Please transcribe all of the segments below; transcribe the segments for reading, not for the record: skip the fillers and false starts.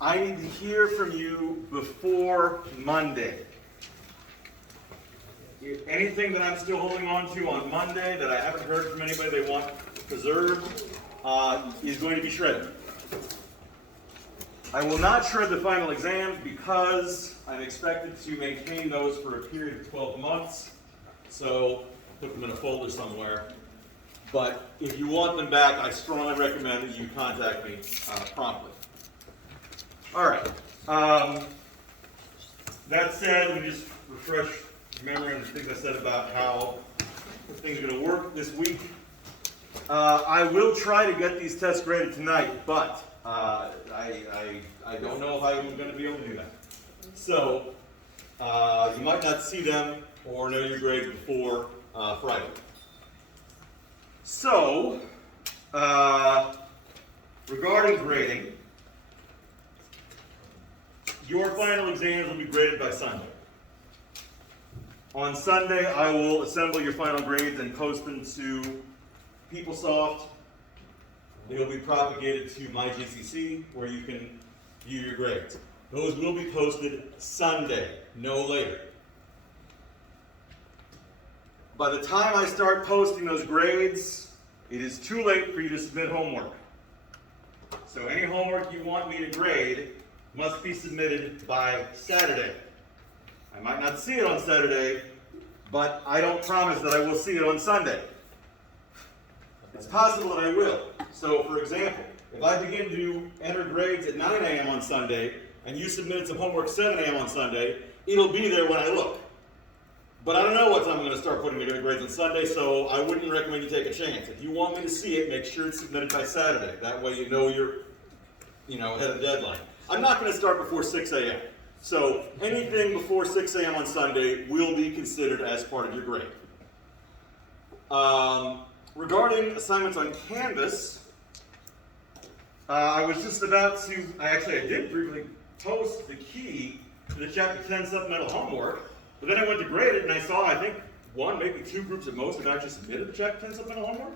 I need to hear from you before Monday. Anything that I'm still holding on to on Monday that I haven't heard from anybody they want preserved is going to be shredded. I will not shred the final exams because I'm expected to maintain those for a period of 12 months. So put them in a folder somewhere. But if you want them back, I strongly recommend that you contact me promptly. All right. That said, let me just refresh memory on the things I said about how things are going to work this week. I will try to get these tests graded tonight, but I don't know if I'm going to be able to do that. So you might not see them or know your grades before Friday. So regarding grading, your final exams will be graded by Sunday. On Sunday, I will assemble your final grades and post them to PeopleSoft. They will be propagated to my GCC, where you can view your grades. Those will be posted Sunday, no later. By the time I start posting those grades, it is too late for you to submit homework. So any homework you want me to grade must be submitted by Saturday. I might not see it on Saturday, but I don't promise that I will see it on Sunday. It's possible that I will. So, for example, if I begin to enter grades at 9 a.m. on Sunday, and you submitted some homework 7 a.m. on Sunday, it'll be there when I look. But I don't know what time I'm going to start putting your grades on Sunday, so I wouldn't recommend you take a chance. If you want me to see it, make sure it's submitted by Saturday. That way you know you're ahead of the deadline. I'm not going to start before 6 a.m. So anything before 6 a.m. on Sunday will be considered as part of your grade. Regarding assignments on Canvas, I was just about to, I did briefly post the key to the Chapter 10 supplemental homework, but then I went to grade it and I saw, I think, one, maybe two groups at most have actually submitted the Chapter 10 supplemental homework.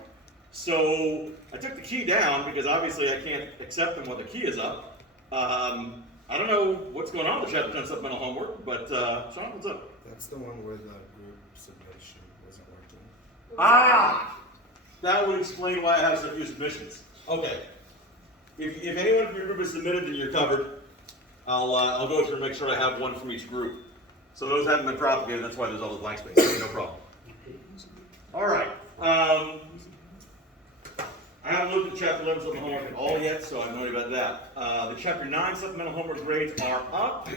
So I took the key down because obviously I can't accept them while the key is up. I don't know what's going on with Chapter 10 supplemental homework, but Sean, what's up? That's the one where the group submission wasn't working. Ah! That would explain why I have so few submissions. Okay. If anyone from your group has submitted, then you're covered. I'll go through and make sure I have one from each group. So those haven't been propagated, that's why there's all those blank spaces. No problem. All right. I haven't looked at Chapter 11 supplemental homework at all yet, so I don't know about that. The Chapter 9 supplemental homework grades are up.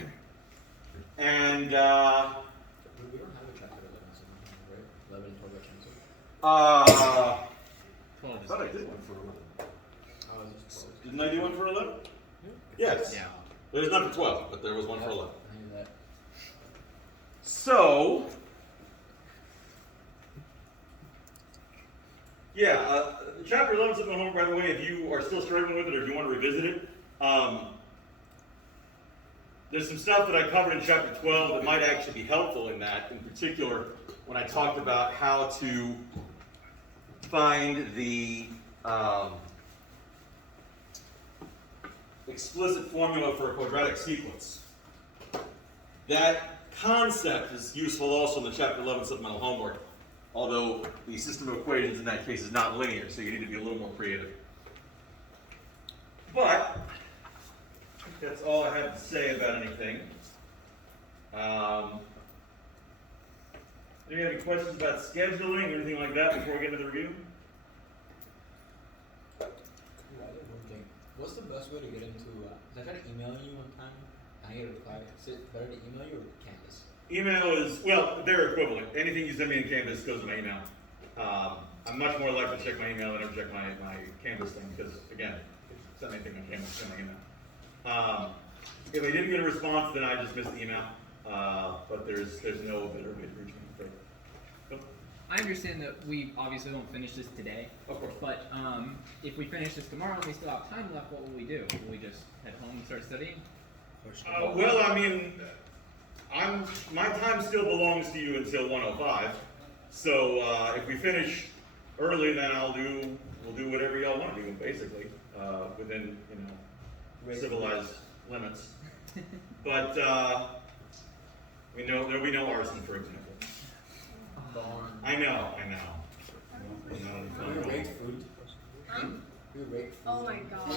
And We don't have a Chapter 11 supplemental, right? 11 and 12 I thought I did one for 11. Didn't I do one for 11? Yes. Yeah. There's none for 12, but there was one for 11. I knew that. So, yeah, Chapter 11 supplemental homework, by the way, if you are still struggling with it or if you want to revisit it, there's some stuff that I covered in Chapter 12 that might actually be helpful in that. In particular, when I talked about how to find the explicit formula for a quadratic sequence. That concept is useful also in the Chapter 11 supplemental homework, although the system of equations in that case is not linear, so you need to be a little more creative. But I think that's all I have to say about anything. Do you have any questions about scheduling or anything like that before we get into the review? One thing. What's the best way to get into? I tried emailing you one time. I get a reply. Is it better to email you or Canvas? Email is, well, they're equivalent. Anything you send me in Canvas goes to my email. I'm much more likely to check my email than ever check my Canvas thing because, again, if you send me anything on Canvas, send my email. If I didn't get a response, then I just missed the email. But there's no better way to reach me. I understand that we obviously won't finish this today. Of course. But if we finish this tomorrow and we still have time left, what will we do? Will we just head home and start studying? Well, I mean, my time still belongs to you until 1:05. So if we finish early, then we'll do whatever y'all want to do, basically, within civilized limits. But there'll be no arson, for example. Darn. I know. Do you rate fruit? Huh? Do you rate fruit? Oh my god.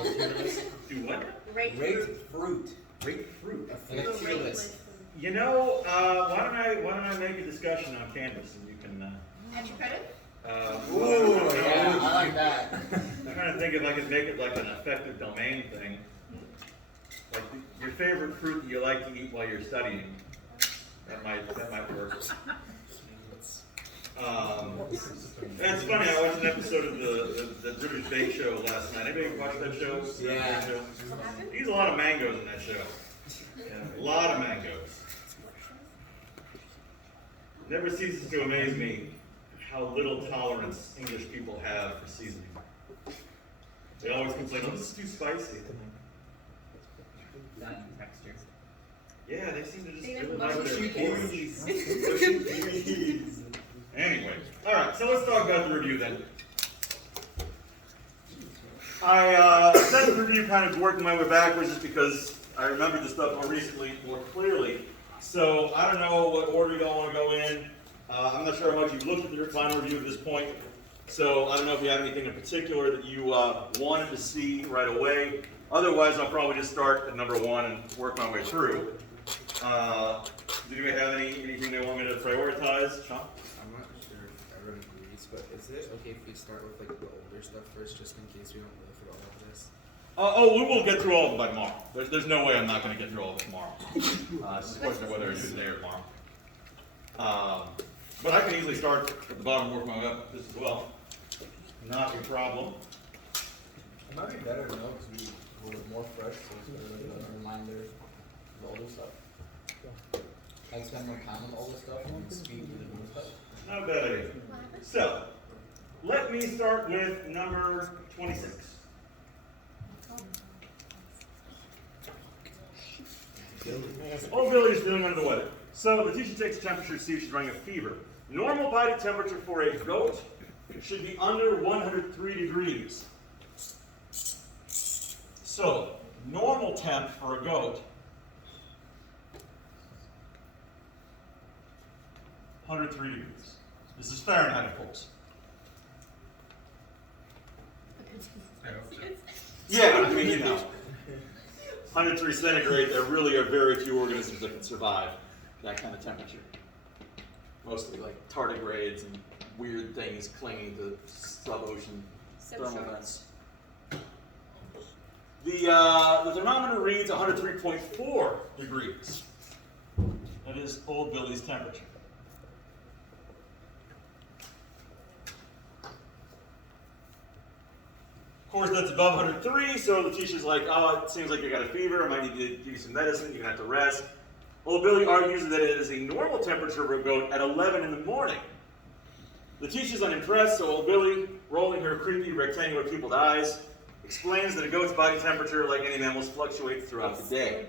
Do what? Rate Rate fruit. fruit. Rate fruit. Like a tier list. You know, why don't I make a discussion on Canvas and you can. Extra credit? Ooh, yeah, I like that. I'm trying to think if I could make it like an effective domain thing. Like your favorite fruit that you like to eat while you're studying. That might work. That's funny. I watched an episode of the British Bake Show last night. Anybody watch that show? Yeah. Show? What happened? There's a lot of mangoes in that show. Yeah, a lot of mangoes. Never ceases to amaze me how little tolerance English people have for seasoning. They always complain, "Oh, this is too spicy." That texture. Yeah, they seem to just They really like like mushy their porridge. Anyway, all right. So let's talk about the review then. I said the review kind of working my way backwards just because I remembered the stuff more recently, more clearly. So I don't know what order you all want to go in. I'm not sure how much you've looked at the final review at this point. So I don't know if you have anything in particular that you wanted to see right away. Otherwise, I'll probably just start at number 1 and work my way through. Do you have anything they want me to prioritize, Sean? I'm not sure if everyone agrees, but is it okay if we start with like the older stuff first, just in case we don't live through all of this? We will get through all of them by tomorrow. There's no way I'm not going to get through all of it tomorrow. It's just a question of whether I do today or tomorrow. But I can easily start at the bottom and work my way up just as well. Not a problem. It might be better to know because we're more fresh, so it's better like a reminder of the older stuff. I spend more time on all the stuff and speed through the new stuff. Not a bad idea. So, let me start with number 26. Old Billy is feeling under the weather. So the teacher takes the temperature to see if she's running a fever. Normal body temperature for a goat should be under 103 degrees. So, normal temp for a goat, 103 degrees. This is Fahrenheit, of course. Yeah, I mean, 103 centigrade, there really are very few organisms that can survive that kind of temperature. Mostly like tardigrades and weird things clinging to sub-ocean thermal vents. The thermometer reads 103.4 degrees. That is Old Billy's temperature. Of course, that's above 103, so the teacher's like, "Oh, it seems like you got a fever. I might need to give you some medicine. You're going to have to rest." Old Billy argues that it is a normal temperature for a goat at 11 in the morning. The teacher's unimpressed, so Old Billy, rolling her creepy rectangular pupiled eyes, explains that a goat's body temperature, like any mammal's, fluctuates throughout the day.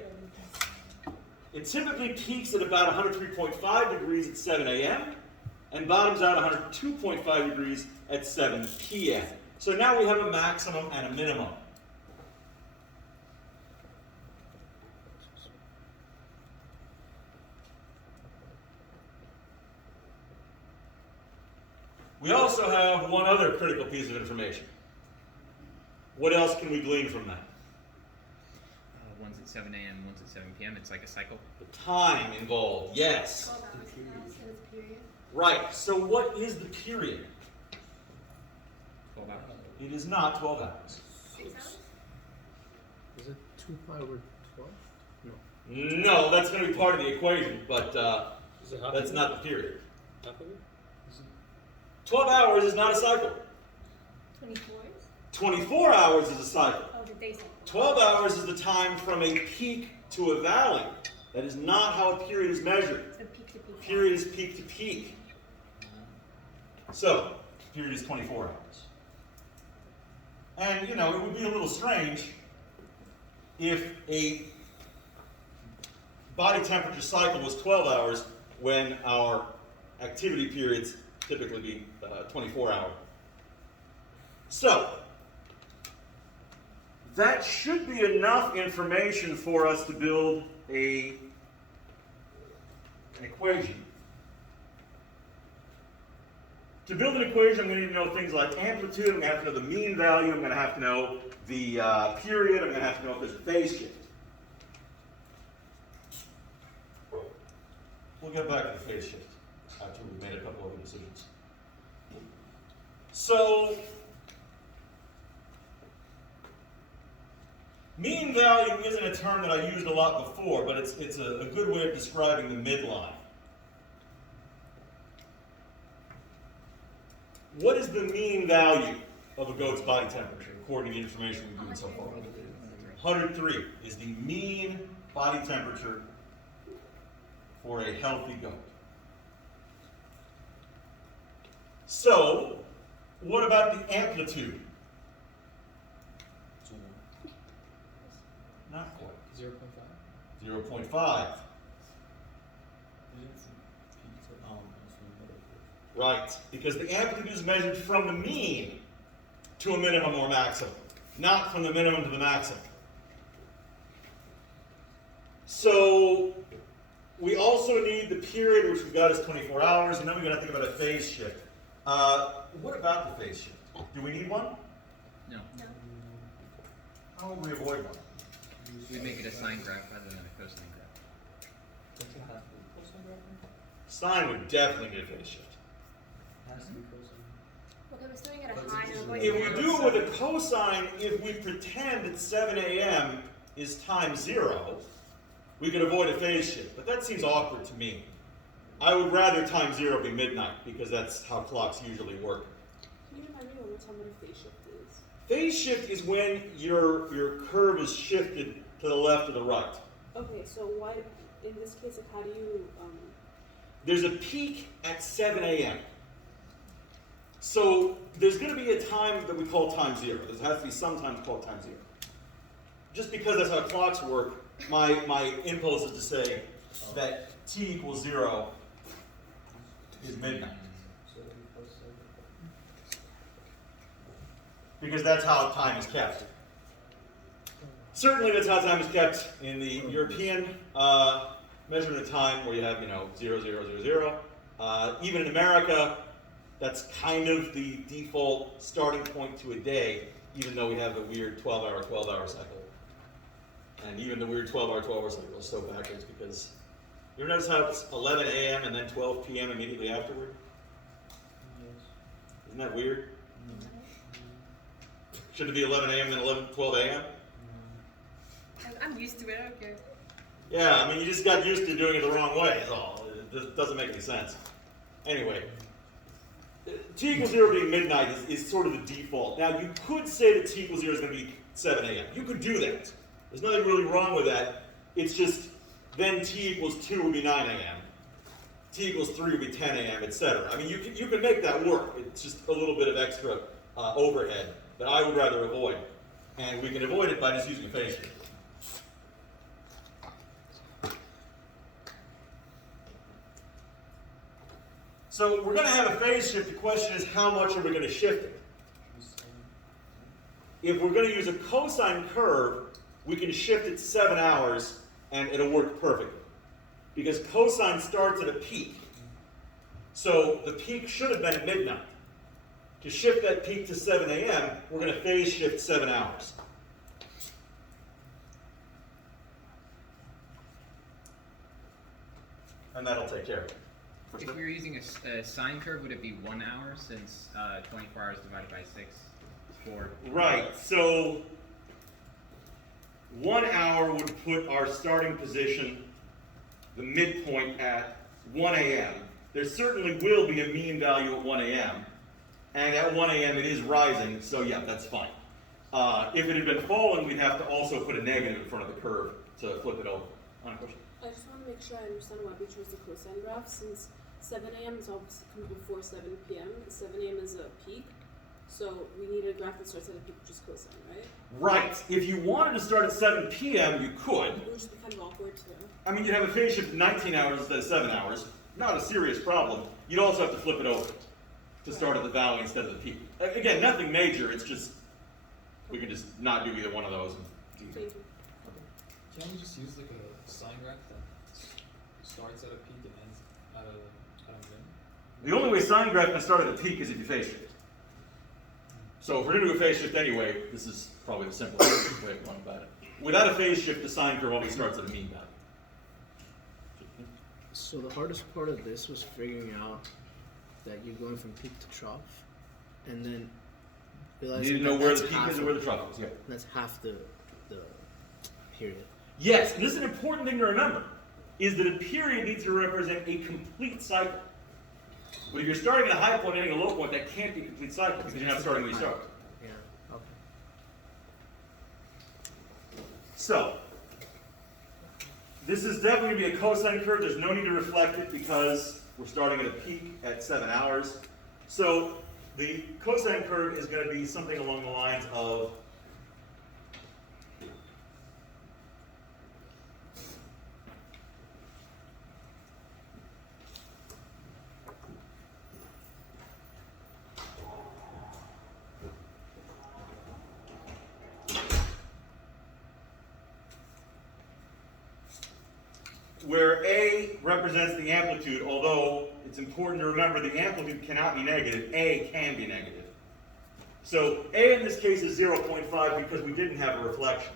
It typically peaks at about 103.5 degrees at 7 a.m. and bottoms out 102.5 degrees at 7 p.m. So now we have a maximum and a minimum. We also have one other critical piece of information. What else can we glean from that? One's at 7 a.m., one's at 7 p.m. It's like a cycle. The time involved, yes. 12 hours period. Right, so what is the period? 12 hours. It is not 12 hours. 6 hours? Is it 2 pi over 12? No, that's going to be part of the equation, but Is it half that's not the period. half of it? 12 hours is not a cycle. 24 hours? 24 hours is a cycle. Oh, the day cycle. 12 hours is the time from a peak to a valley. That is not how a period is measured. It's the peak to peak. Period is peak to peak. So, period is 24 hours. And, it would be a little strange if a body temperature cycle was 12 hours when our activity periods typically be 24 hours. So, that should be enough information for us to build an equation. To build an equation, I'm going to need to know things like amplitude, I'm going to have to know the mean value, I'm going to have to know the period, I'm going to have to know if there's a phase shift. We'll get back to the phase shift after we've made a couple other decisions. So, mean value isn't a term that I used a lot before, but it's a good way of describing the midline. What is the mean value of a goat's body temperature, according to the information we've given so far? 103 is the mean body temperature for a healthy goat. So, what about the amplitude? Not quite. 0.5. 0.5. Right, because the amplitude is measured from the mean to a minimum or maximum, not from the minimum to the maximum. So, we also need the period, which we've got as 24 hours, and then we're going to think about a phase shift. What about the phase shift? Do we need one? No. No. How will we avoid one? We make it a sine graph rather than a cosine graph. Sine would definitely need a phase shift. Okay, we're starting at a high and we're going If down. we do it with a cosine, if we pretend that 7 a.m. is time 0, we could avoid a phase shift, but that seems awkward to me. I would rather time 0 be midnight, because that's how clocks usually work. Can you remind me one more time what a phase shift is? Phase shift is when your curve is shifted to the left or the right. Okay, so why, in this case, like, how do you, There's a peak at 7 a.m. So there's going to be a time that we call time 0. There has to be some time called time 0. Just because that's how clocks work, my impulse is to say that t equals 0 is midnight. Because that's how time is kept. Certainly that's how time is kept in the European measurement of time, where you have, 0, 0, 0, 0. Even in America, that's kind of the default starting point to a day, even though we have the weird 12-hour cycle. And even the weird 12-hour cycle is so backwards, because you ever notice how it's 11 a.m. and then 12 p.m. immediately afterward? Isn't that weird? Should it be 11 a.m. and then 12 a.m.? I'm used to it, I don't care. Yeah, I mean, you just got used to doing it the wrong way, is all. It doesn't make any sense. Anyway, t equals 0 being midnight is sort of the default. Now, you could say that t equals 0 is going to be 7 a.m. You could do that. There's nothing really wrong with that. It's just then t equals 2 would be 9 a.m. T equals 3 would be 10 a.m., etc. I mean, you can make that work. It's just a little bit of extra overhead that I would rather avoid. And we can avoid it by just using a phase shift. So we're going to have a phase shift. The question is, how much are we going to shift it? If we're going to use a cosine curve, we can shift it 7 hours, and it'll work perfectly. Because cosine starts at a peak. So the peak should have been at midnight. To shift that peak to 7 a.m., we're going to phase shift 7 hours. And that'll take care of it. If we were using a sine curve, would it be 1 hour, since 24 hours divided by 6 is 4? Right, so 1 hour would put our starting position, the midpoint, at 1 a.m. There certainly will be a mean value at 1 a.m. And at 1 a.m. it is rising, so yeah, that's fine. If it had been falling, we'd have to also put a negative in front of the curve to flip it over. On a question? I just want to make sure I understand why we chose the cosine graph, since 7 a.m. is obviously comes before 7 p.m. 7 a.m. is a peak, so we need a graph that starts at a peak, which is cosine, right? Right, if you wanted to start at 7 p.m., you could. It would just be kind of awkward to... I mean, you'd have a phase shift of 19 hours instead of 7 hours. Not a serious problem. You'd also have to flip it over to start at the valley instead of the peak. Again, nothing major, it's just We can just not do either one of those. Thank you. Can't we just use like a sine graph that starts at a peak and ends at a min? The only way sine graph can start at a peak is if you phase shift. So if we're going to do a phase shift anyway, this is probably the simplest way of going about it. Without a phase shift, the sine curve always starts at a mean value. So the hardest part of this was figuring out that you're going from peak to trough, and then You realizing need to know that where that's the peak half is and of- where the trough is. Yeah. That's half the period. Yes, and this is an important thing to remember, is that a period needs to represent a complete cycle. But if you're starting at a high point and ending a low point, that can't be a complete cycle because you're not starting where you start. Yeah. Okay. So, this is definitely going to be a cosine curve. There's no need to reflect it because we're starting at a peak at 7 hours. So, the cosine curve is going to be something along the lines of where A represents the amplitude, although it's important to remember the amplitude cannot be negative, A can be negative. So A in this case is 0.5 because we didn't have a reflection.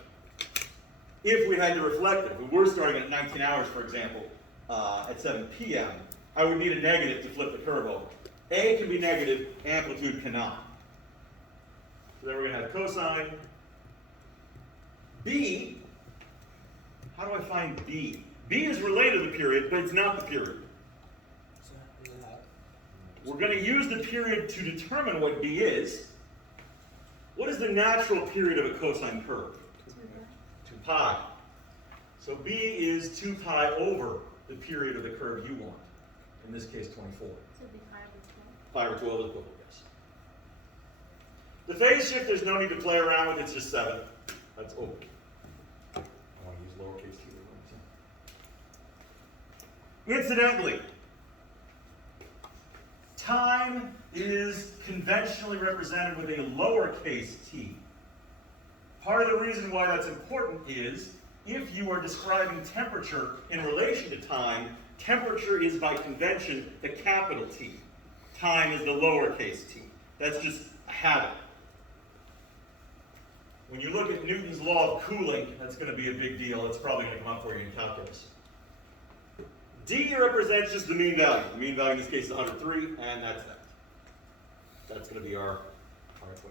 If we had to reflect it, if we were starting at 19 hours, for example, at 7 p.m., I would need a negative to flip the curve over. A can be negative, amplitude cannot. So then we're going to have cosine. B, how do I find B? B is related to the period, but it's not the period. We're going to use the period to determine what B is. What is the natural period of a cosine curve? 2 pi. So B is 2 pi over the period of the curve you want. In this case, 24. So it'd be 5 or 12. 5 or 12 is equivalent, yes. The phase shift, there's no need to play around with, it's just 7. That's over. I want to use lowercase t. Incidentally, time is conventionally represented with a lowercase t. Part of the reason why that's important is if you are describing temperature in relation to time, temperature is by convention the capital T. Time is the lowercase t. That's just a habit. When you look at Newton's law of cooling, that's going to be a big deal. It's probably going to come up for you in calculus. D represents just the mean value. The mean value in this case is 103, and that's that. That's going to be our equation.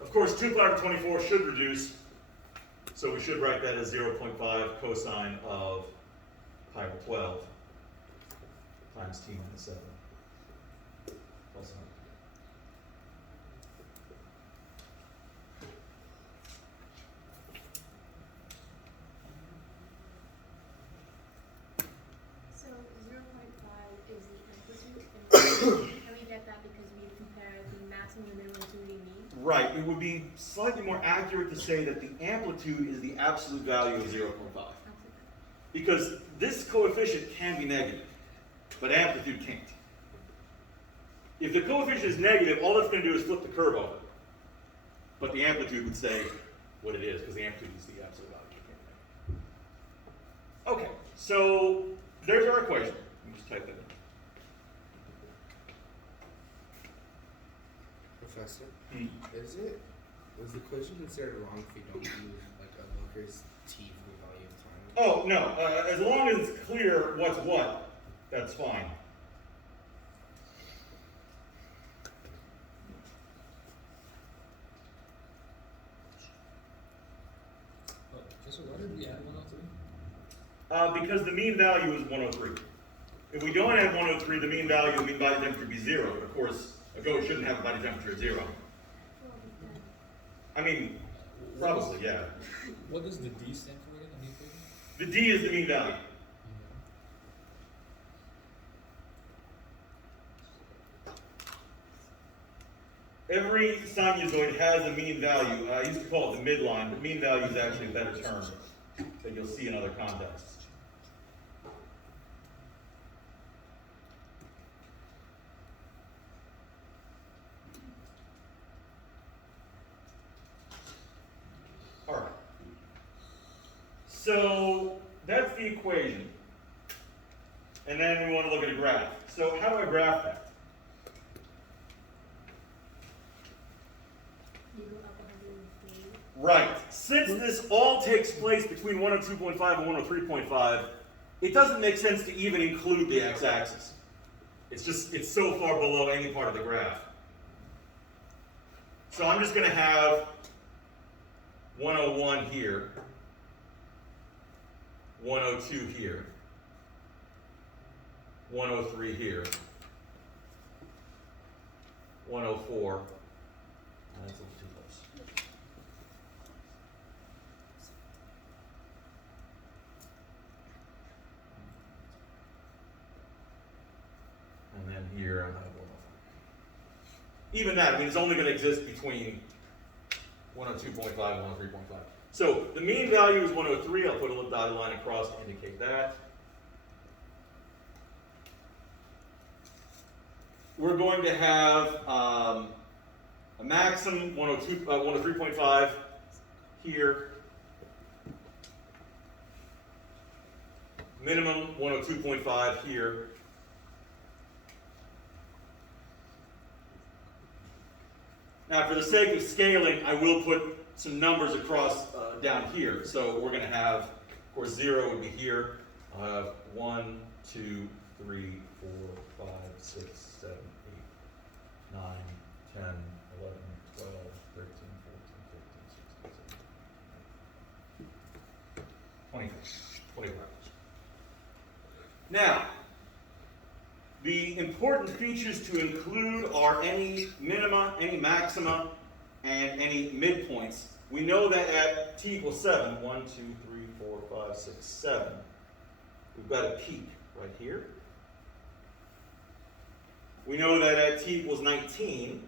Of course, 2 pi over 24 should reduce, so we should write that as 0.5 cosine of pi over 12 times t minus 7 plus 1. So 0.5 is the amplitude. And we get that because we compare the maximum and minimum to the mean. Right, it would be slightly more accurate to say that the amplitude is the absolute value of 0.5. Because this coefficient can be negative, but amplitude can't. If the coefficient is negative, all it's going to do is flip the curve over. But the amplitude would say what it is, because the amplitude is the absolute value. Okay, so there's our equation. Let me just type that in. Professor, was the equation considered wrong if we don't use like a lowercase t for the value of time? Oh, no, as long as it's clear what's what, that's fine. So why did we add 103? Because the mean value is 103. If we don't add 103, the mean value, the mean body temperature would be 0. But of course, a goat shouldn't have a body temperature at 0. I mean, probably, yeah. What does the D stand for again on the equation? The D is the mean value. Every sinusoid has a mean value. I used to call it the midline, but mean value is actually a better term that you'll see in other contexts. So that's the equation. And then we want to look at a graph. So how do I graph that? You go up 103. Right. Since this all takes place between 102.5 and 103.5, it doesn't make sense to even include the x-axis. It's so far below any part of the graph. So I'm just going to have 101 here, 102 here, 103 here, 104. That's a little too close. And then here, I'm not 105. Even that, I mean, it's only going to exist between 102.5 and 103.5. So the mean value is 103. I'll put a little dotted line across to indicate that. We're going to have a maximum 103.5 here, minimum 102.5 here. Now, for the sake of scaling, I will put some numbers across down here. So we're going to have, of course, 0 would be here. 1, 2, 3, 4, 5, 6, 7, 8, 9, 10, 11, 12, 13, 14, 15, 16, 17, 24. Now, the important features to include are any minima, any maxima, and any midpoints. We know that at t equals 7, 1, 2, 3, 4, 5, 6, 7, we've got a peak right here. We know that at t equals 19,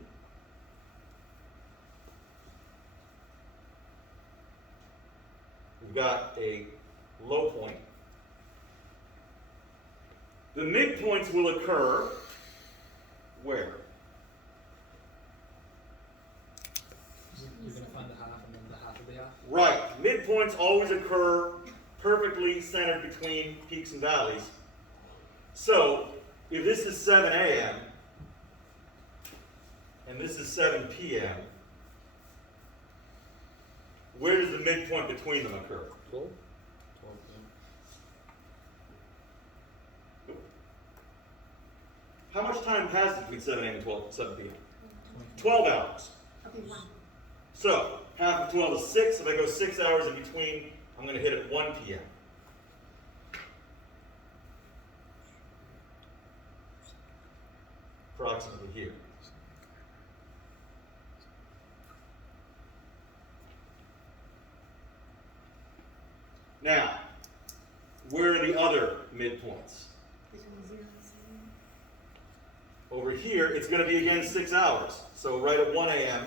we've got a low point. The midpoints will occur where? You're going to find the half and then the half of the half? Right. Midpoints always occur perfectly centered between peaks and valleys. So, if this is 7 a.m. and this is 7 p.m., where does the midpoint between them occur? 12? 12, How much time passes between 7 a.m. and 7 p.m.? 12 hours. Okay, 1. So, half of 12 is 6. If I go 6 hours in between, I'm going to hit at 1 p.m. Approximately here. Now, where are the other midpoints? Between 0 and 7. Over here, it's going to be again 6 hours. So right at 1 a.m.,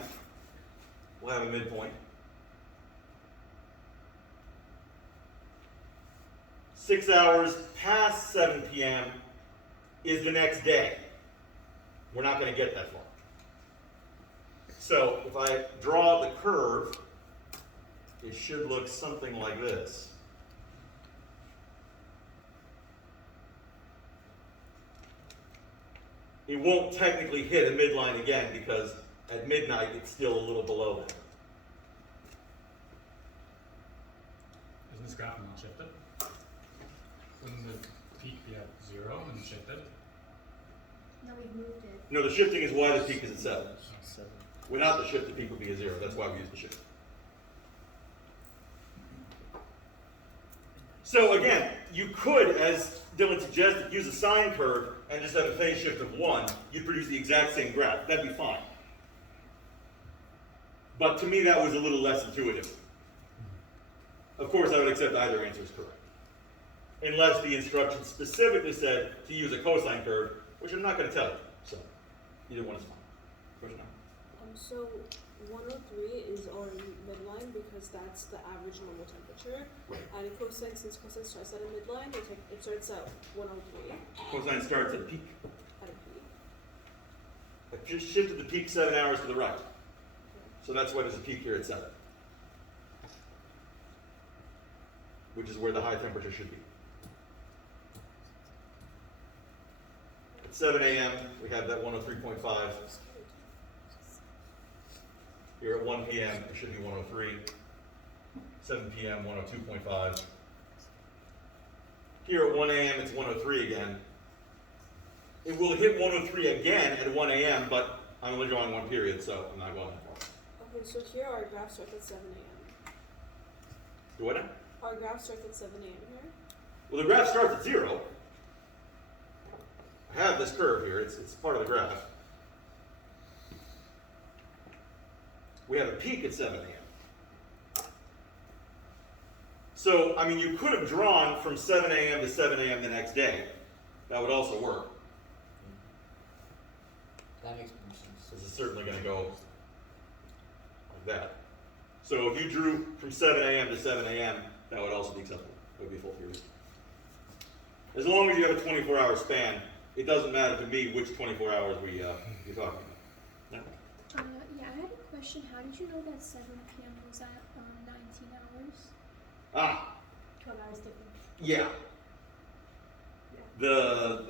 we'll have a midpoint. 6 hours past 7 p.m. is the next day. We're not going to get that far. So if I draw the curve, it should look something like this. It won't technically hit a midline again because at midnight it's still a little below that. Isn't this graph not shifted? Wouldn't the peak be at 0 and shifted? No, we've moved it. No, the shifting is why the peak is at 7. 7. Without the shift, the peak would be a 0. That's why we use the shift. So again, you could, as Dylan suggested, use a sine curve and just have a phase shift of 1. You'd produce the exact same graph. That'd be fine. But to me, that was a little less intuitive. Of course, I would accept either answer is correct. Unless the instruction specifically said to use a cosine curve, which I'm not going to tell you. So, either one is fine. Question now? So 103 is our midline because that's the average normal temperature. Right. And cosine, since cosine starts at a midline, it starts at 103 Cosine starts at peak. at a peak. I've just shifted the peak 7 hours to the right. So that's why there's a peak here at 7. which is where the high temperature should be. At 7 a.m., we have that 103.5. Here at 1 p.m., it should be 103. 7 p.m., 102.5. Here at 1 a.m., it's 103 again. It will hit 103 again at 1 a.m., but I'm only drawing one period, so I'm not going that far. Okay, so here our graph starts at 7 a.m. Do what now? Our graph starts at 7 a.m. here. Well, the graph starts at 0. I have this curve here. It's part of the graph. We have a peak at 7 a.m. So, I mean, you could have drawn from 7 a.m. to 7 a.m. the next day. That would also work. That makes more sense. This is certainly going to go like that. So if you drew from 7 a.m. to 7 a.m., that would also be acceptable. It would be a full period. As long as you have a 24-hour span, it doesn't matter to me which 24 hours you're talking about. No? Yeah, I had a question. How did you know that 7 p.m. was at 19 hours? Ah, 12 hours different. yeah.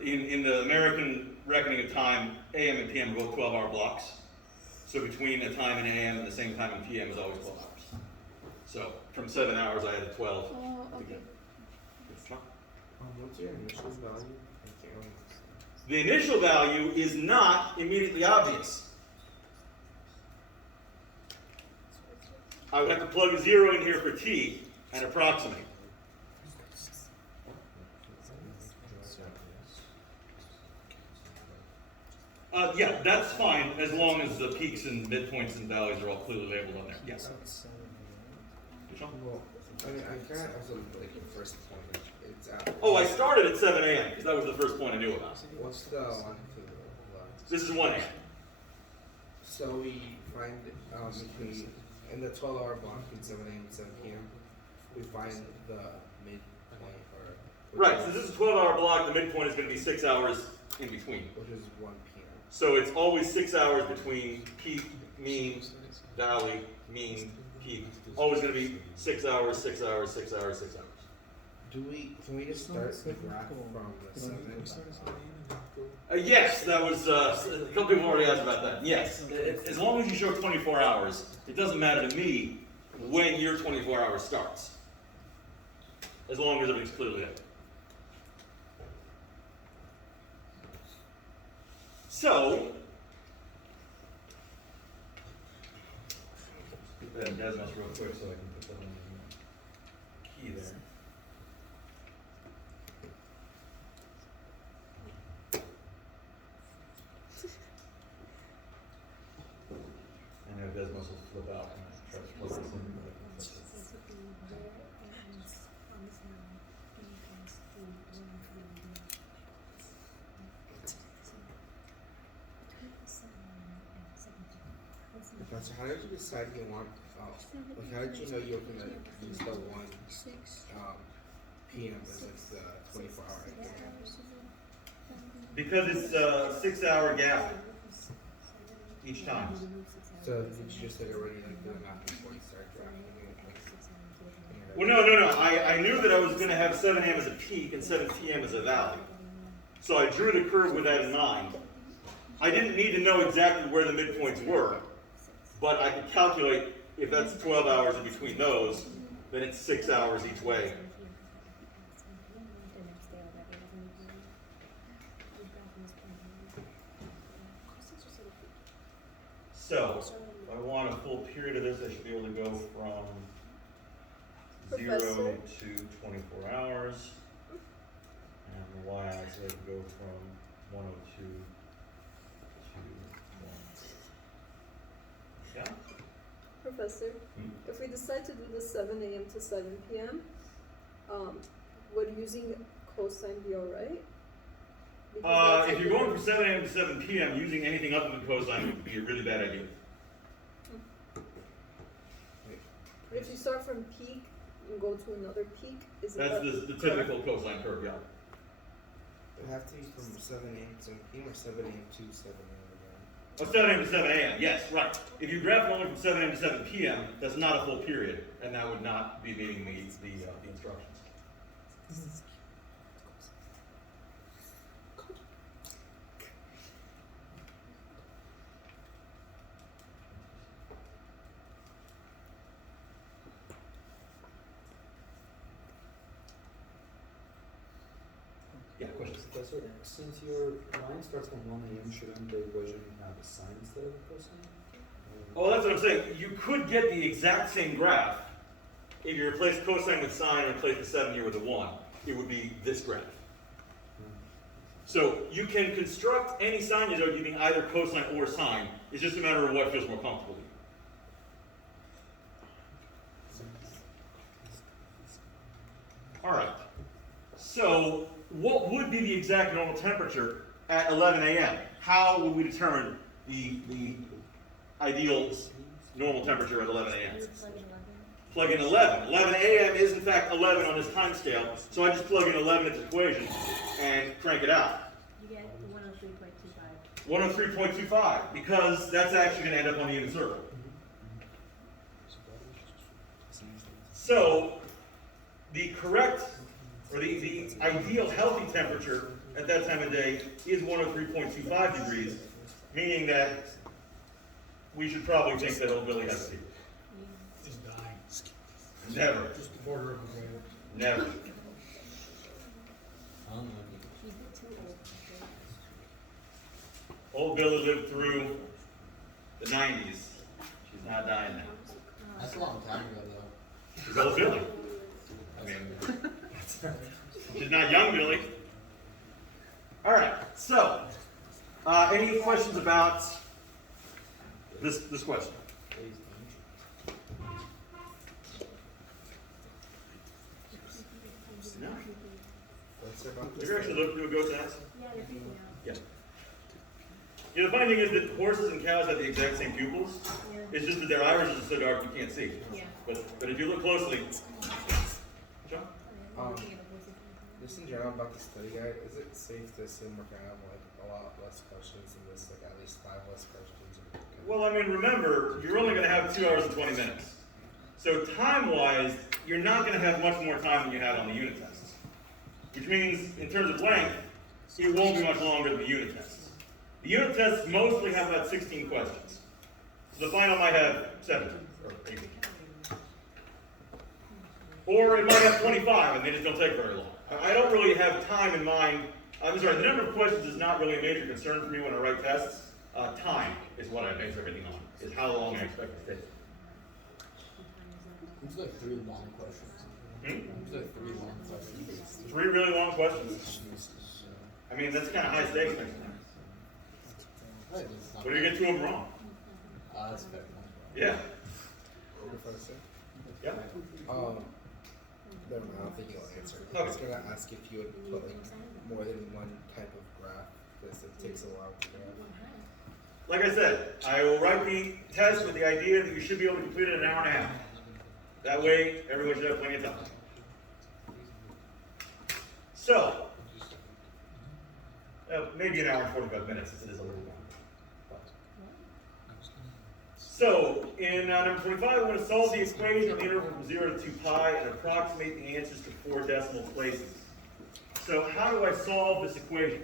In the American reckoning of time, AM and PM are both 12-hour blocks. So between a time in AM and the same time in PM is always 12 hours. So from 7 hours, I added 12. Oh, okay. Again. It's fine. What's your initial value? I can't remember. The initial value is not immediately obvious. I would have to plug a 0 in here for t and approximate. Yeah, that's fine as long as the peaks and midpoints and valleys are all clearly labeled on there. Yes. Which one? Well, I mean, I kind of also like the first point. It's at. Oh, I started at 7 a.m. because that was the first point I knew about. What's the one to the left? This is 1 a.m. So we find between in the 12-hour block between 7 a.m. and 7 p.m. we find the midpoint or Right, so this is a 12-hour block. The midpoint is going to be 6 hours in between. which is 1 p.m. So it's always 6 hours between peak, mean, valley, mean, peak. Always going to be 6 hours, 6 hours, 6 hours, 6 hours. Can we just start the graph from the 7? Yes, that was, a couple people already asked about that. Yes, as long as you show 24 hours, it doesn't matter to me when your 24 hours starts. As long as everything's clearly there. So, get that in Desmos real quick so I can put that on the key there. I know Desmos will flip out when I try to plug this in. So how did you decide you want? Like how did you know you were gonna use the 1 p.m. as like the 24-hour interval? Because it's a 6 hour gap each time. So did you just like already like do the math before you start drafting it? Well, no. I knew that I was going to have 7 a.m. as a peak and 7 p.m. as a valley. So I drew the curve with that in mind. I didn't need to know exactly where the midpoints were, but I could calculate if that's 12 hours in between those, then it's 6 hours each way. So, if I want a full period of this, I should be able to go from 0 Professor? to 24 hours. And the y-axis, I can go from 102 to 1. Yeah? Professor, Hmm? if we decide to do the 7 a.m. to 7 p.m., would using cosine be alright? If you're going from 7 a.m. to 7 p.m., using anything other than cosine would be a really bad idea. But if you start from peak and go to another peak, is it That's the typical cosine curve, yeah. It would have to be from 7 a.m. to 7 p.m. or 7 a.m. to 7 a.m. Oh, 7 a.m. to 7 a.m. Yes, right. If you graph it only from 7 a.m. to 7 p.m., that's not a full period, and that would not be meeting the instructions. Yeah, questions? Professor, since your line starts from 1 a.m., shouldn't the equation have a sine instead of a cosine? Oh, that's what I'm saying. You could get the exact same graph if you replace cosine with sine and replace the 7 here with a 1. It would be this graph. So you can construct any sine using either cosine or sine. It's just a matter of what feels more comfortable to you. All right. So what would be the exact normal temperature at 11 a.m.? How would we determine the ideal normal temperature at 11 a.m.? Plug in 11. 11 a.m. is in fact 11 on this time scale, so I just plug in 11 into the equation and crank it out. You get 103.25. 103.25, because that's actually going to end up on the unit circle. So the correct, or the ideal healthy temperature at that time of day is 103.25 degrees, meaning that we should probably think that old Billy has a secret. He's dying. Never. Just a quarter of a grade. Never. He's too old. Old Billy lived through the 90s. She's not dying now. That's a long time ago, though. She's old Billy. I mean, she's not young Billy. All right. So, any questions about this question? No. What's about Have this? you actually looked through a goat's ass? Yeah, they're freaking out. Yeah. Yeah, the funny thing is that horses and cows have the exact same pupils. Yeah. It's just that their irises are so dark you can't see. Yeah. But if you look closely, John? Just in general about the study guide, is it safe to assume we're gonna have like a lot less questions than this, like at least 5 less questions? Well, I mean, remember, you're only going to have 2 hours and 20 minutes. So time-wise, you're not going to have much more time than you had on the unit tests. Which means, in terms of length, it won't be much longer than the unit tests. The unit tests mostly have about 16 questions. The final might have 17 or 18. Or it might have 25 and they just don't take very long. I don't really have time in mind. I'm sorry, the number of questions is not really a major concern for me when I write tests. Time is what I base everything on, is how long I expect it to take. It's like 3 long questions. It's like 3 long questions. 3 really long questions. I mean, that's kind of high stakes next time. Right, it's not What if you get 2 of them wrong? That's fair. Yeah. Professor? Yeah. Never mind, I don't think you'll answer. I Okay. was gonna ask if you would put like more than one type of graph, because it takes a while to graph. Like I said, I will write the test with the idea that you should be able to complete it in an hour and a half. That way, everyone should have plenty of time. So, maybe an hour and 45 minutes, since it is a little long. So, in number 25, we're going to solve the equation of the interval from 0 to 2 pi and approximate the answers to 4 decimal places. So, how do I solve this equation?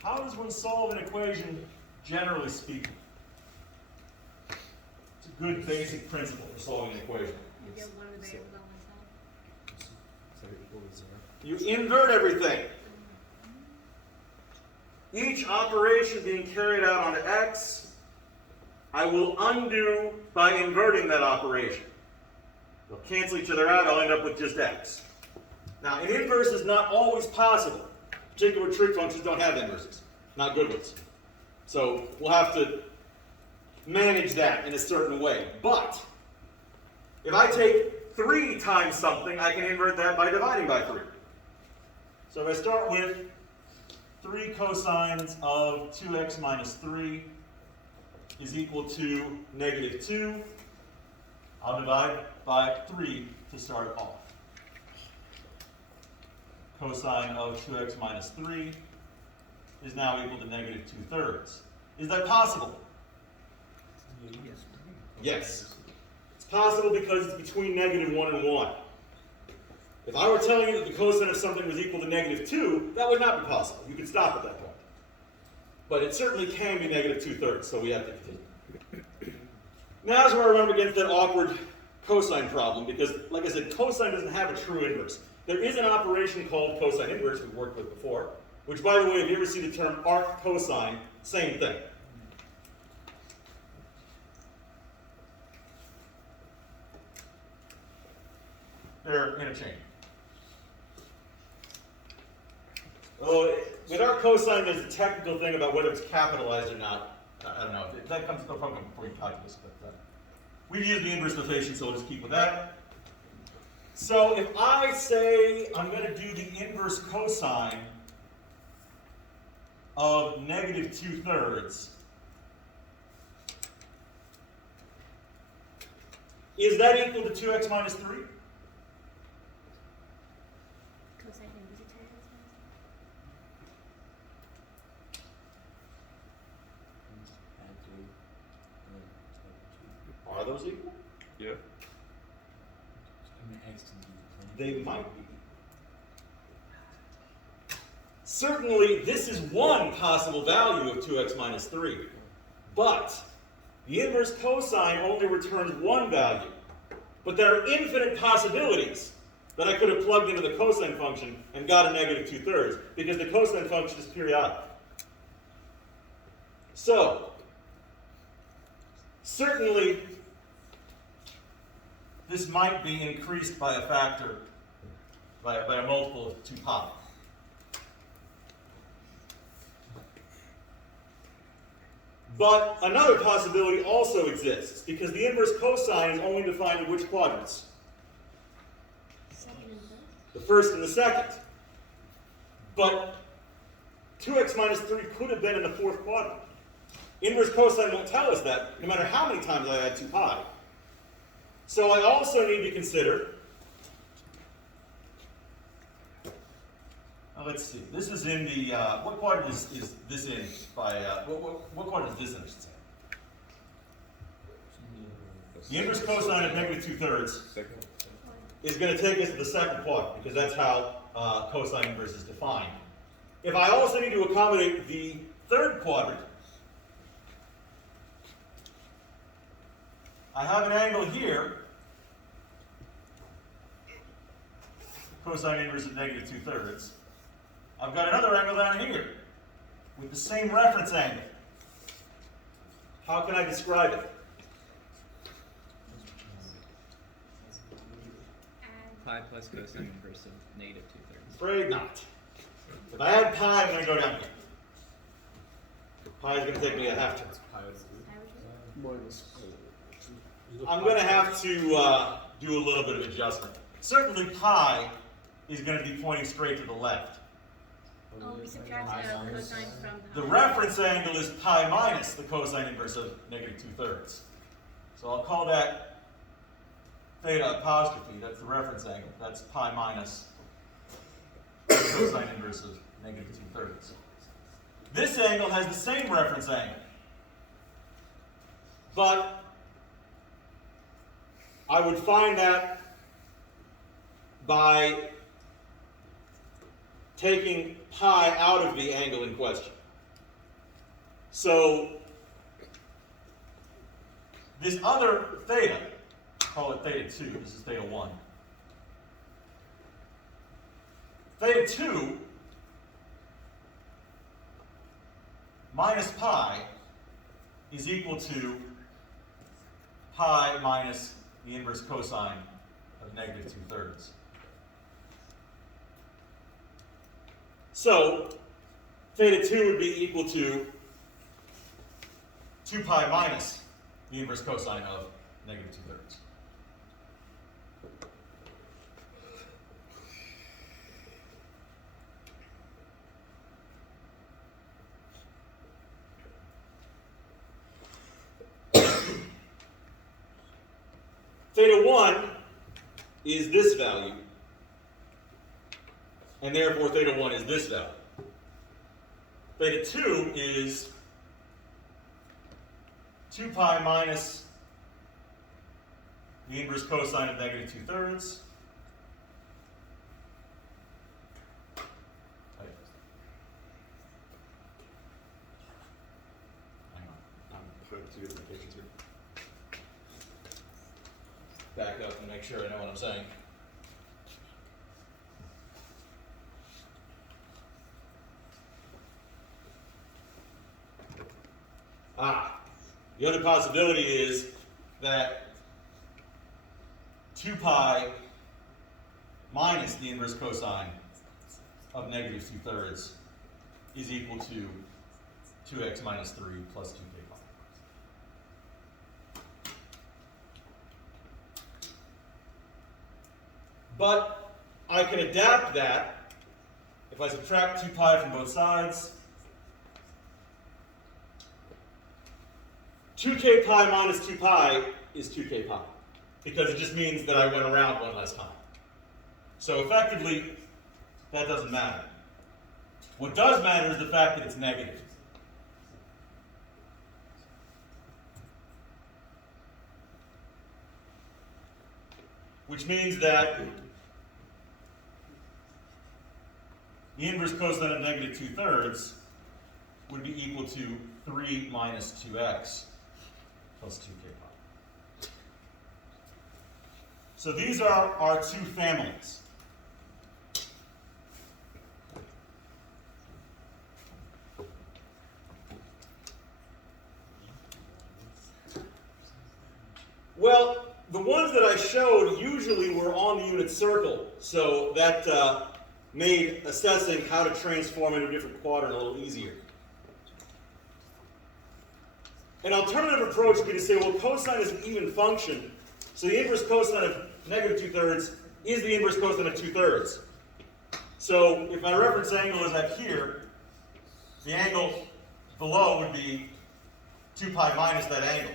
How does one solve an equation, generally speaking? It's a good basic principle for solving an equation. You get one of the variables on one side. So equal to 0. You invert everything. Each operation being carried out on x, I will undo by inverting that operation. They'll cancel each other out, I'll end up with just x. Now, an inverse is not always possible. Particular trig functions don't have inverses, not good ones. So we'll have to manage that in a certain way. But if I take 3 times something, I can invert that by dividing by 3. So if I start with 3 cosines of 2x minus 3 is equal to -2, I'll divide by 3 to start off. Cosine of 2x minus 3 is now equal to negative 2/3. Is that possible? Yes. It's possible because it's between negative 1 and 1. If I were telling you that the cosine of something was equal to negative 2, that would not be possible. You could stop at that point. But it certainly can be negative 2/3, so we have to continue. Now is where I run up against that awkward cosine problem, because, like I said, cosine doesn't have a true inverse. There is an operation called cosine inverse we've worked with before, which, by the way, if you ever see the term arc cosine, same thing. They're interchangeable. Oh, with arc cosine, there's a technical thing about whether it's capitalized or not. I don't know. That comes from precalculus, but we've used the inverse notation, so we'll just keep with that. So if I say I'm going to do the inverse cosine of negative 2/3, is that equal to 2x minus 3? Cosine inverse of 2x Are those equal? Yeah. I mean, X can be They might be. Certainly, this is one possible value of 2x minus 3. But the inverse cosine only returns one value. But there are infinite possibilities that I could have plugged into the cosine function and got a negative 2/3, because the cosine function is periodic. So, certainly, this might be increased by a factor, by a multiple of 2 pi. But another possibility also exists, because the inverse cosine is only defined in which quadrants? Second and first. The first and the second. But 2x minus 3 could have been in the fourth quadrant. Inverse cosine won't tell us that, no matter how many times I add 2 pi. So I also need to consider, let's see, this is in the, what quadrant is this in by, what quadrant is this in, I should say? The inverse cosine of negative 2/3 is going to take us to the second quadrant, because that's how cosine inverse is defined. If I also need to accommodate the third quadrant, I have an angle here, cosine inverse of negative 2/3. I've got another angle down here with the same reference angle. How can I describe it? Add Pi plus cosine inverse of negative 2/3. Afraid not. If I add pi, I'm going to go down here. Pi is going to take me a half turn. Minus. I'm going to have to do a little bit of adjustment. Certainly pi is going to be pointing straight to the left. Oh, we subtract the cosine from The pi. reference angle is pi minus the cosine inverse of negative 2/3. So I'll call that theta apostrophe. That's the reference angle. That's pi minus the cosine inverse of negative 2/3. This angle has the same reference angle. But I would find that by taking pi out of the angle in question. So this other theta, call it theta 2, this is theta 1. Theta 2 minus pi is equal to pi minus the inverse cosine of negative 2/3. So theta 2 would be equal to 2 pi minus the inverse cosine of negative 2/3. theta 1 is this value, and therefore theta 1 is this value. Theta 2 is 2 pi minus the inverse cosine of negative 2/3. Hang on, I'm putting two different equations here. Back up and make sure I know what I'm saying. The other possibility is that 2 pi minus the inverse cosine of negative 2/3 is equal to 2x minus 3 plus 2k pi. But I can adapt that if I subtract 2 pi from both sides. 2k pi minus 2 pi is 2k pi, because it just means that I went around one less time. So effectively, that doesn't matter. What does matter is the fact that it's negative. Which means that the inverse cosine of negative 2/3 would be equal to 3 minus 2x plus 2k pi. So these are our two families. Well, the ones that I showed usually were on the unit circle, so that made assessing how to transform into a different quadrant a little easier. An alternative approach would be to say, well, cosine is an even function, so the inverse cosine of negative 2/3 is the inverse cosine of 2/3. So if my reference angle is up here, the angle below would be 2 pi minus that angle.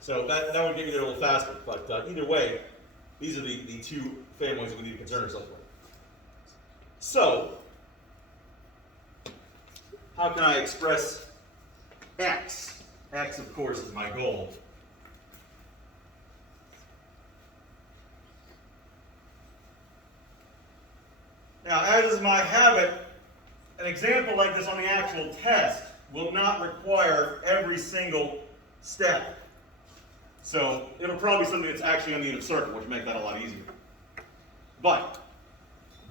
So that would get you there a little faster, but either way, these are the two families we need to concern ourselves with. So, how can I express x? X, of course, is my goal. Now, as is my habit, an example like this on the actual test will not require every single step. So it'll probably be something that's actually on the unit circle, which will make that a lot easier. But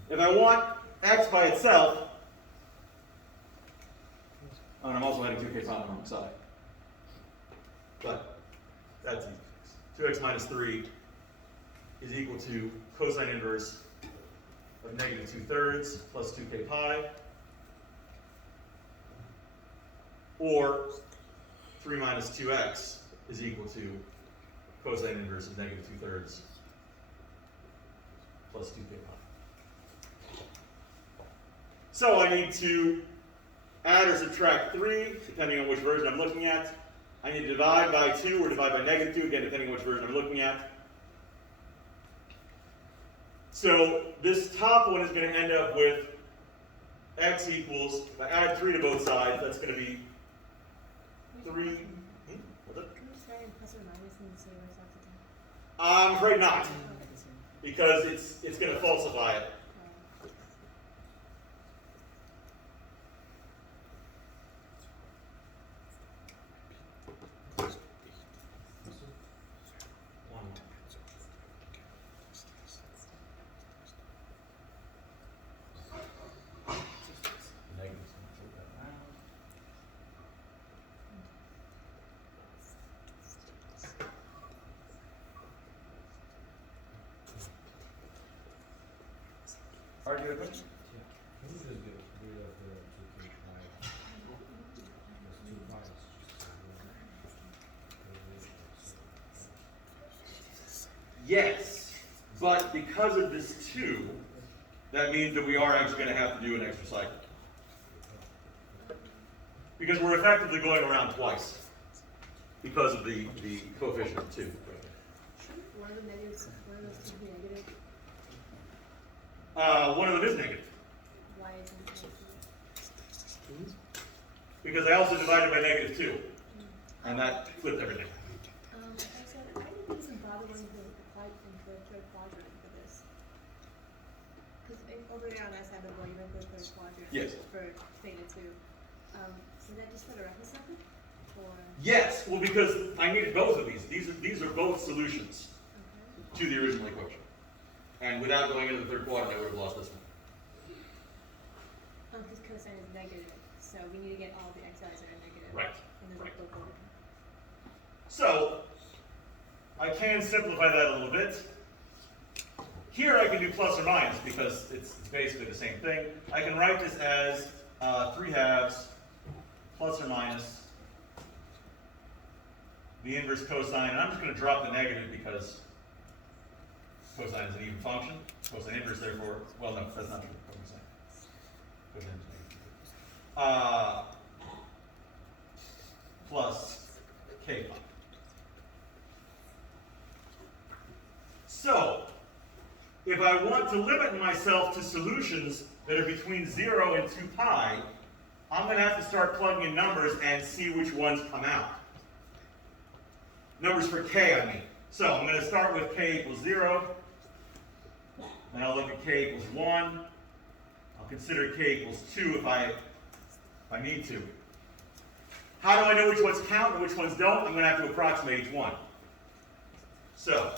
if I want x by itself, and I'm also adding 2k pi on the wrong side. But that's easy. 2x minus 3 is equal to cosine inverse of negative 2/3 plus 2k pi, or 3 minus 2x is equal to cosine inverse of negative 2/3 plus 2k pi. So I need to add or subtract 3, depending on which version I'm looking at. I need to divide by 2 or divide by negative 2, again, depending on which version I'm looking at. So this top one is going to end up with x equals, if I add 3 to both sides, that's going to be 3. What's it? Can you just write in plus or minus and say what's after that? I'm afraid not, because it's going to falsify it. Argue with me? Can you just get rid of the 2k pi? There's 2 pi's. Yes, but because of this 2, that means that we are actually going to have to do an extra cycle. Because we're effectively going around twice because of the coefficient of 2. one of the negatives, one of those two be negative? One of them is negative. Why isn't it negative? Because I also divided by -2. And that flipped everything. I said, I didn't even bother when we applied into the third quadrant for this. Because over there on that side of the board, you went to the third quadrant. Yes. For theta 2. So that just for the reference something? Or? Yes, well, because I needed both of these. These are both solutions Okay. to the original equation. And without going into the third quadrant, I would have lost this one. Because cosine is negative, so we need to get all the x's that are negative. Right, And those right. are both over. So, I can simplify that a little bit. Here I can do plus or minus because it's basically the same thing. I can write this as 3/2 plus or minus the inverse cosine, and I'm just going to drop the negative because cosine is an even function. Cosine inverse, therefore, well, no, that's not true. Cosine is negative. Plus k pi. So, if I want to limit myself to solutions that are between 0 and 2 pi, I'm going to have to start plugging in numbers and see which ones come out. Numbers for k, I mean. So I'm going to start with k equals 0. Then I'll look at k equals 1. I'll consider k equals 2 if I need to. How do I know which ones count and which ones don't? I'm going to have to approximate each one. So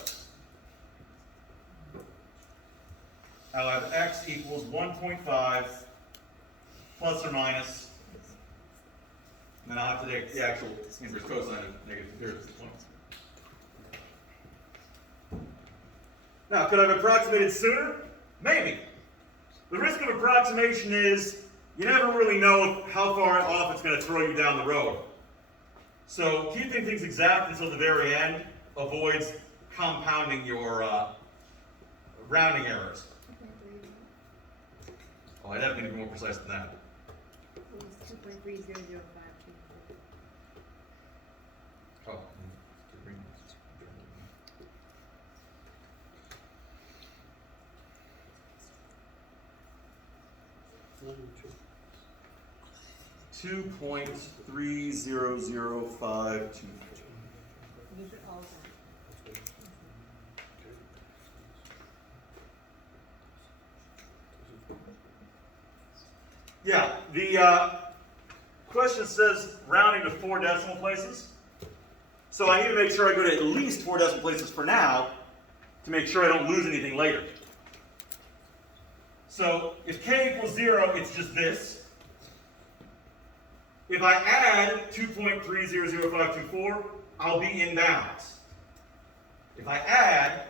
I'll have x equals 1.5 plus or minus, and then I'll have to take the actual inverse cosine of negative comparative to 1. Now, could I have approximated sooner? Maybe. The risk of approximation is you never really know how far off it's going to throw you down the road. So keeping things exact until the very end avoids compounding your rounding errors. Oh, I'd have to be more precise than that. It was 2.30052. Oh. Two point 30052. Use it all the time. Yeah, the question says rounding to 4 decimal places. So I need to make sure I go to at least 4 decimal places for now to make sure I don't lose anything later. So if k equals 0, it's just this. If I add 2.300524, I'll be in bounds. If I add,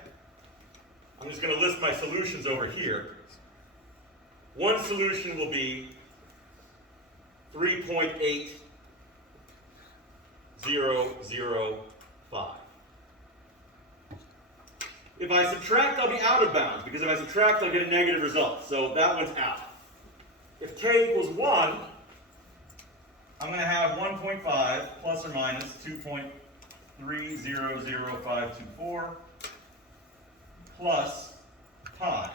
I'm just going to list my solutions over here. One solution will be 3.8005. If I subtract, I'll be out of bounds, because if I subtract, I'll get a negative result. So that one's out. If k equals 1, I'm going to have 1.5 plus or minus 2.300524 plus pi,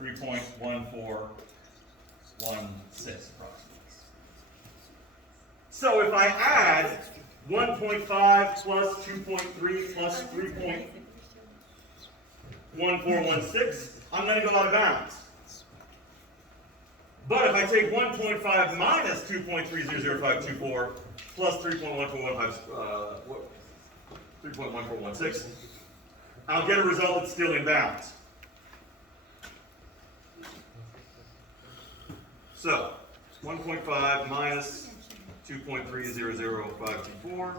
3.1416 approximately. So if I add 1.5 plus 2.3 plus 3.1416, I'm going to go out of bounds. But if I take 1.5 minus 2.300524 plus 3.1416, I'll get a result that's still in bounds. So 1.5 minus 2.300524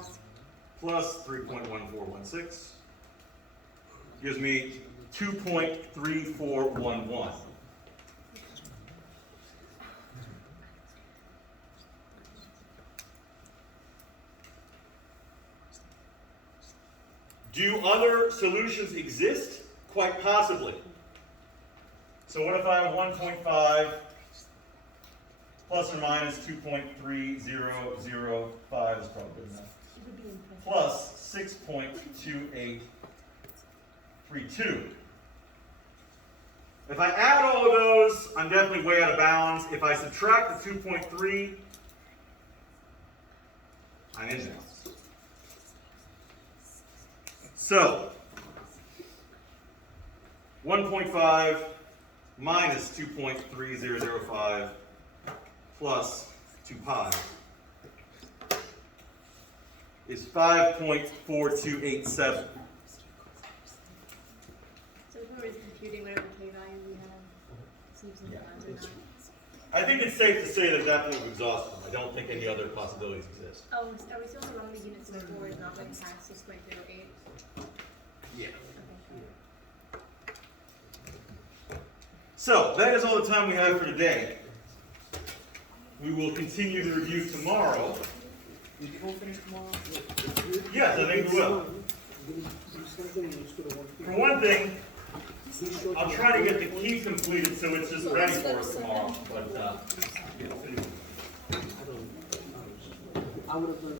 plus 3.1416 gives me 2.3411. Do other solutions exist? Quite possibly. So what if I have 1.5 plus or minus 2.3005 is probably good enough, plus 6.28 3.2. If I add all of those, I'm definitely way out of bounds. If I subtract the 2.3, I'm in bounds. So, 1.5 minus 2.3005 plus 2 pi is 5.4287. So if we're computing whatever k value we have, see if something runs or not. I think it's safe to say that definitely we've exhausted them. I don't think any other possibilities exist. Oh, are we still on the wrong units before is not going past 6.08? Yeah. Okay. So, that is all the time we have for today. We will continue the review tomorrow. You won't finish tomorrow? Yes, I think we will. For one thing, I'll try to get the key completed so it's just ready for us tomorrow. But, I would have done